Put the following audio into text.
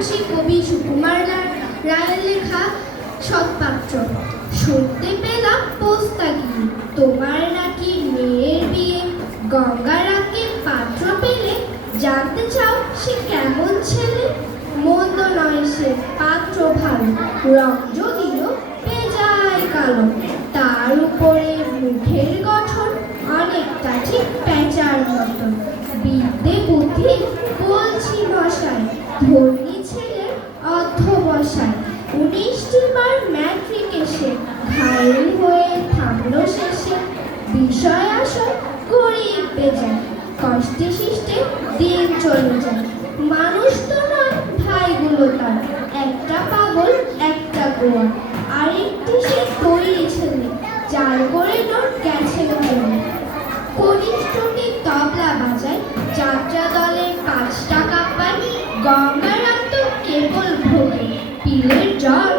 মুন্সী কবি সুকুমার রায়ের লেখা সৎপাত্র। শুনতে পেলাম পোস্তাগিরি, তোমার নাকি মেয়ের বিয়ে। গঙ্গারাকে পাত্র পেলে জানতে চাও সে কেমন ছেলে। মন্দ নয় সে পাত্র ভালো, রং যদিও বেজায় কালো। তার উপরে মুখের গঠন অনেকটা ঠিক প্যাঁচার মতন। বিদ্যে বুদ্ধি বলছি মশাই, ধর্মী ছেলের অধ্যবসায়। 19টি বার ম্যাট্রিক এসে ঘায়েল হয়ে থামলো শেষে। বিষয় আসল গরিব বেজায়, কষ্টে শিষ্টে দিন চলে যায়। মানুষ তো নয় ভাইগুলো তার, একটা পাগল একটা গোয়া। আরেকটি সে তৈরি ছেলে, যার করে নোট গেছে ফেলে। কনিষ্ঠটি তবলা বাজায়, যাত্রা দলে 5 টাকা পায়। গঙ্গারাম তো কেবল ভোগে, পীরের জ্বর